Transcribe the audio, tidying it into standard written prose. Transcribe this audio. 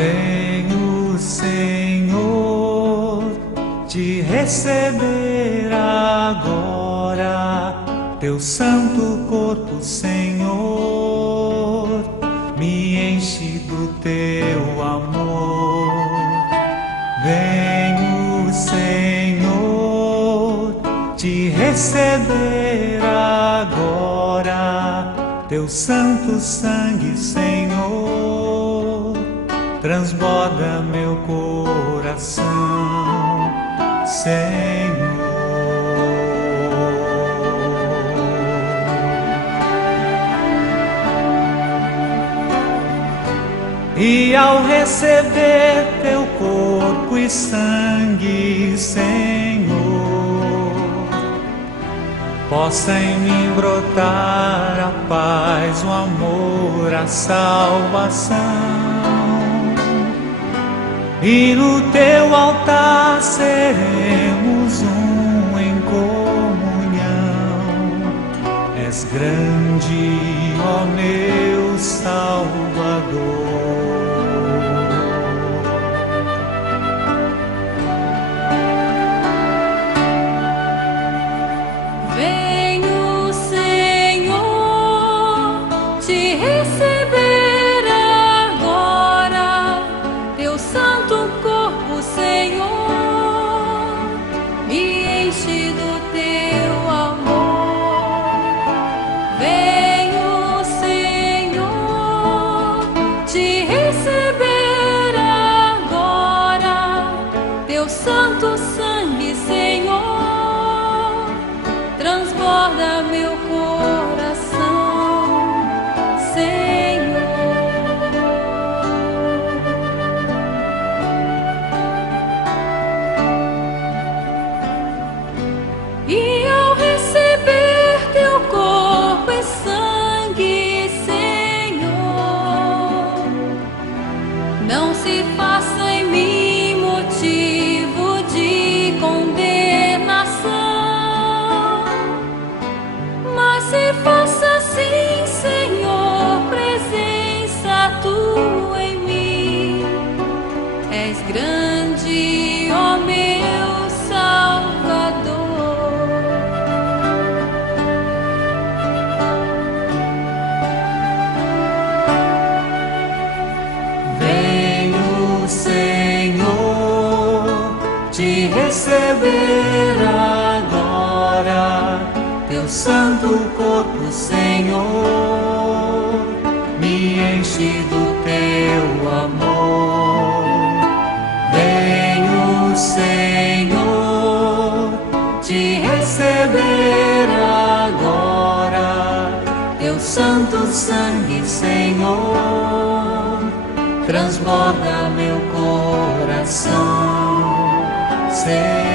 Venho, Senhor, te receber agora, teu santo corpo, Senhor, me enche do teu amor. Venho, Senhor, te receber agora, teu santo sangue, Senhor, transborda meu coração, Senhor. E ao receber teu corpo e sangue, Senhor, possa em mim brotar a paz, o amor, a salvação. E no teu altar seremos um em comunhão. És grande, ó meu Salvador. Venho, Senhor, te receber agora, teu santo corpo, Senhor, me enche do teu amor. Venho, Senhor, te receber agora, teu santo sangue, Senhor, transborda meu coração, Senhor. E ao receber teu corpo e sangue, Senhor, não se faça em mim motivo de condenação, mas se faça assim, Senhor, presença tua em mim. És grande, ó meu Salvador. Venho, Senhor, te receber agora, teu santo corpo, Senhor, me enche do teu amor. Venho, Senhor, te receber agora, teu santo sangue, Senhor, transborda meu coração, Senhor.